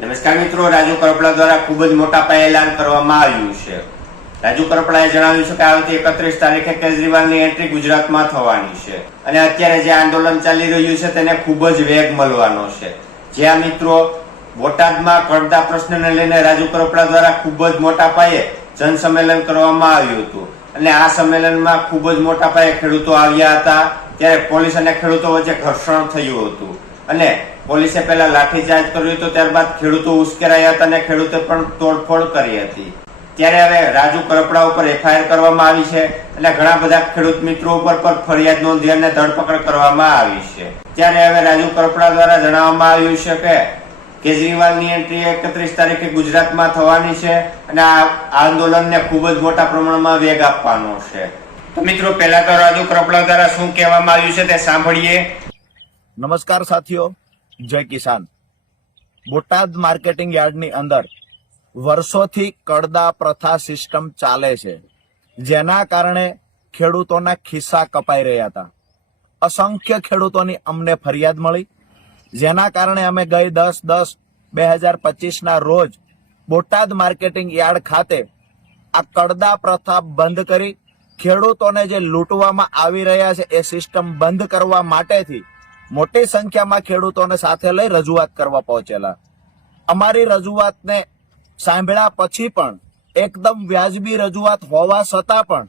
નમસ્કાર મિત્રો, રાજુ કરપડા દ્વારા ખૂબ જ મોટા પાયે એલાન કરવામાં આવ્યું છે. રાજુ કરપડાએ જણાવ્યું છે કે આવતી 31 તારીખે કેજરીવાલની એન્ટ્રી ગુજરાતમાં થવાની છે અને અત્યારે જે આંદોલન ચાલી રહ્યું છે તેને ખૂબ જ વેગ મળવાનો છે. જ્યાં મિત્રો બોટાદમાં કડદા પ્રશ્નને લઈને રાજુ કરપડા દ્વારા ખૂબ જ મોટા પાયે જનસંમેલન કરવામાં આવ્યું હતું અને આ સંમેલનમાં ખૂબ જ મોટા પાયે ખેડૂતો આવ્યા હતા. ત્યારે પોલીસ અને ખેડૂતો વચ્ચે ઘર્ષણ થયું હતું અને પોલીસે પહેલા લાઠીચાર્જ કર્યો હતો, ત્યારબાદ ખેડૂતો ઉશ્કેરાયા હતા અને ખેડૂતે પણ તોડફોડ કરી હતી. ત્યારે હવે રાજુ કરપડા ઉપર એફઆઈઆર કરવામાં આવી છે અને ઘણા બધા ખેડૂત મિત્રો ઉપર પણ ફરિયાદ નોંધી અને ધરપકડ કરવામાં આવી છે. ત્યારે હવે રાજુ કરપડા દ્વારા જણાવવામાં આવ્યું છે કે કેજરીવાલની એન્ટ્રી 31 તારીખે ગુજરાતમાં થવાની છે અને આ આંદોલનને ખૂબ જ મોટા પ્રમાણમાં વેગ આપવાનો છે. તો મિત્રો, પહેલા તો રાજુ કરપડા દ્વારા શું કહેવામાં આવ્યું છે તે સાંભળીએ. નમસ્કાર સાથીઓ, જય કિસાન. બોટાદ માર્કેટિંગ યાર્ડની અંદર વર્ષોથી કડદા પ્રથા સિસ્ટમ ચાલે છે, જેના કારણે ખેડૂતોના ખિસ્સા કપાઈ રહ્યા હતા. અસંખ્ય ખેડૂતોની અમને ફરિયાદ મળી, જેના કારણે અમે ગઈ 10/10/2025 રોજ બોટાદ માર્કેટિંગ યાર્ડ ખાતે આ કડદા પ્રથા બંધ કરી ખેડૂતોને જે લૂંટવામાં આવી રહ્યા છે એ સિસ્ટમ બંધ કરવા માટેથી મોટી સંખ્યામાં ખેડૂતોને સાથે લઈ રજૂઆત કરવા પહોંચેલા. અમારી રજૂઆતને સાંભળ્યા પછી પણ એકદમ વ્યાજબી રજૂઆત હોવા છતાં પણ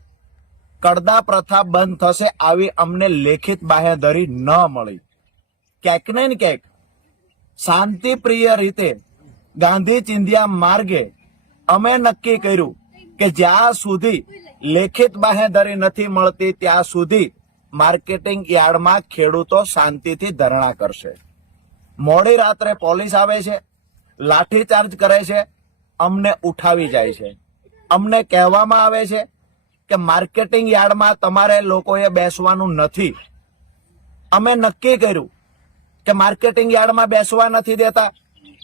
કડદા પ્રથા બંધ થશે આવી અમને લેખિત બાહેધરી ન મળી. ક્યાંક ને ક્યાંક શાંતિપ્રિય રીતે ગાંધી ચિંધ્યા માર્ગે અમે નક્કી કર્યું કે જ્યાં સુધી લેખિત બાહેધરી નથી મળતી ત્યાં સુધી માર્કેટિંગ યાર્ડમાં ખેડૂતો શાંતિથી ધરણા કરશે. મોડી રાત્રે પોલીસ આવે છે, લાઠીચાર્જ કરે છે, અમને ઉઠાવી જાય છે. અમને કહેવામાં આવે છે કે માર્કેટિંગ યાર્ડમાં તમારે લોકોએ બેસવાનું નથી. અમે નક્કી કર્યું કે માર્કેટિંગ યાર્ડમાં બેસવા નથી દેતા,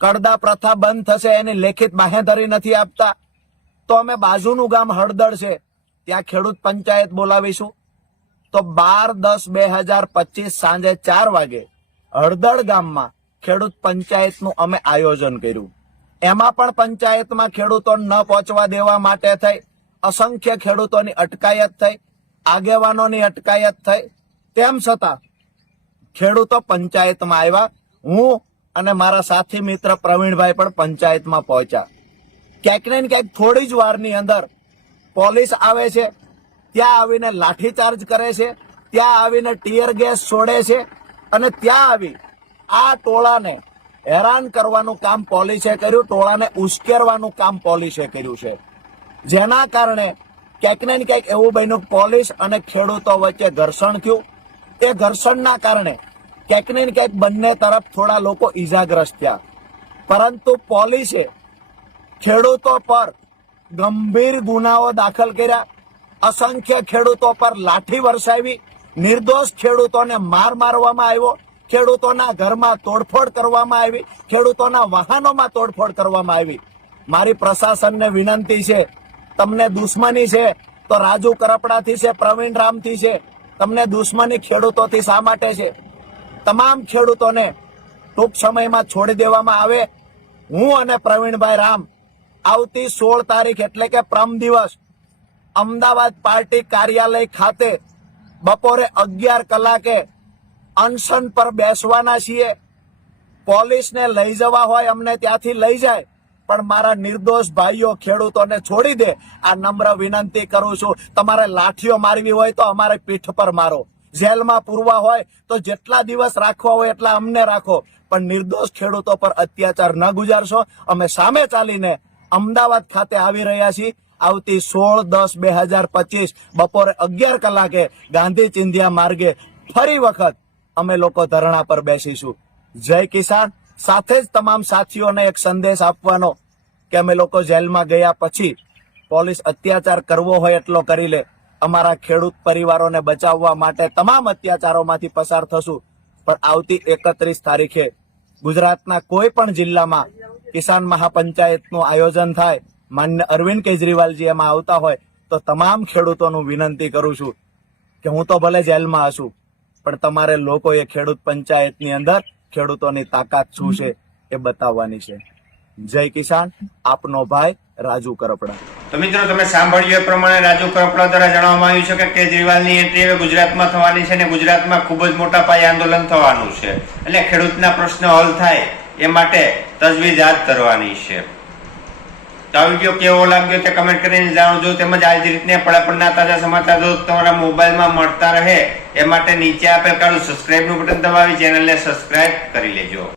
કડદા પ્રથા બંધ થશે એની લેખિત બાહેધરી નથી આપતા, તો અમે બાજુનું ગામ હળદળ છે ત્યાં ખેડૂત પંચાયત બોલાવીશું. તો 12/10/2025 સાંજે 4 વાગે હળદળ ગામમાં ખેડૂત પંચાયતનું અમે આયોજન કર્યું. એમાં પણ પંચાયતમાં ખેડૂતોને ન પહોંચવા દેવા માટે થઈ અસંખ્ય ખેડૂતોની અટકાયત થઈ, આગેવાનોની અટકાયત થઈ. તેમ છતાં ખેડૂતો પંચાયતમાં આવ્યા. હું અને મારા સાથી મિત્ર પ્રવીણભાઈ પણ પંચાયતમાં પહોંચ્યા. ક્યાંક ને ક્યાંક થોડી જ વારની અંદર પોલીસ આવે છે, ત્યાં આવીને લાઠીચાર્જ કરે છે, ત્યાં આવીને ટીયર ગેસ છોડે છે અને ત્યાં આવી આ ટોળાને હેરાન કરવાનું કામ પોલીસે કર્યું, ટોળાને ઉશ્કેરવાનું કામ પોલીસે કર્યું છે. જેના કારણે ક્યાંક ને ક્યાંક એવું બન્યું પોલીસ અને ખેડૂતો વચ્ચે ઘર્ષણ થયું. એ ઘર્ષણના કારણે ક્યાંક ને ક્યાંક બંને તરફ થોડા લોકો ઈજાગ્રસ્ત થયા, પરંતુ પોલીસે ખેડૂતો પર ગંભીર ગુનાઓ દાખલ કર્યા, અસંખ્ય ખેડૂતો પર લાઠી વરસાવી, નિર્દોષ ખેડૂતોને મારવામાં આવ્યો, ખેડૂતોના ઘરમાં તોડફોડ કરવામાં આવી, ખેડૂતોના વાહનોમાં તોડફોડ કરવામાં આવી. મારી પ્રશાસનને વિનંતી છે, તમને દુશ્મની છે તો રાજુ કરપડાથી છે, પ્રવીણ રામથી છે. તમને દુશ્મની ખેડૂતોથી શા માટે છે? તમામ ખેડૂતોને ટૂંક સમયમાં છોડી દેવામાં આવે. હું અને પ્રવીણભાઈ રામ આવતી 16 તારીખ એટલે કે પરમ દિવસ અમદાવાદ પાર્ટી કાર્યાલય ખાતે બપોરે 11 કલાકે અનશન પર બેસવાના છીએ. પોલીસને લઈ જવા હોય અમને ત્યાંથી લઈ જાય, પણ મારા નિર્દોષ ભાઈઓ ખેડૂતોને છોડી દે. આ નમ્ર વિનંતી કરું છું. તમારે લાઠીઓ મારવી હોય તો અમારે પીઠ પર મારો, જેલમાં પૂરવા હોય તો જેટલા દિવસ રાખવા હોય એટલા અમને રાખો, પણ નિર્દોષ ખેડૂતો પર અત્યાચાર ન ગુજારશો. અમે સામે ચાલીને અમદાવાદ ખાતે આવી રહ્યા છીએ. આવતી 16/10/2025 બપોરે 11 કલાકે ગાંધી ચિંધ્યા માર્ગે ફરી વખત અમે લોકો ધરણા પર બેસીશું. જય કિસાન. સાથે જ તમામ સાથીઓને એક સંદેશ આપવાનો કે અમે લોકો જેલમાં ગયા પછી પોલીસ અત્યાચાર કરવો હોય એટલો કરી લે. અમારા ખેડૂત પરિવારોને બચાવવા માટે તમામ અત્યાચારોમાંથી પસાર થશું. પણ આવતી 31 તારીખે ગુજરાતના કોઈ પણ જિલ્લામાં કિસાન મહાપંચાયતનું આયોજન થાય, માન્ય અરવિંદ કેજરીવાલજી એમાં આવતા હોય તો તમામ ખેડૂતોનું વિનંતી કરું છું કે હું તો ભલે જેલમાં હશું, પણ તમારે લોકોએ ખેડૂત પંચાયતની અંદર ખેડૂતોની તાકાત શું છે એ બતાવવાની છે. જય કિસાન, આપનો ભાઈ રાજુ કરપડા. તો મિત્રો, તમે સાંભળ્યું એ પ્રમાણે રાજુ કરપડા દ્વારા જણાવવામાં આવ્યું છે કે કેજરીવાલની એન્ટ્રી હવે ગુજરાતમાં થવાની છે અને ગુજરાતમાં ખૂબ જ મોટા પાયે આંદોલન થવાનું છે. એટલે ખેડૂતના પ્રશ્નો હલ થાય એ માટે તજવીજ હાથ ધરવાની છે. તો આ વિડીયો કેવો લાગ્યો તે કમેન્ટ કરીને જણાવજો. તેમજ આ જ રીતના પળાપળના તાજા સમાચાર જો તમારા મોબાઈલમાં મળતા રહે એ માટે નીચે આપેલ કાળું સબસ્ક્રાઇબ નું બટન દબાવી ચેનલને સબસ્ક્રાઇબ કરી લેજો.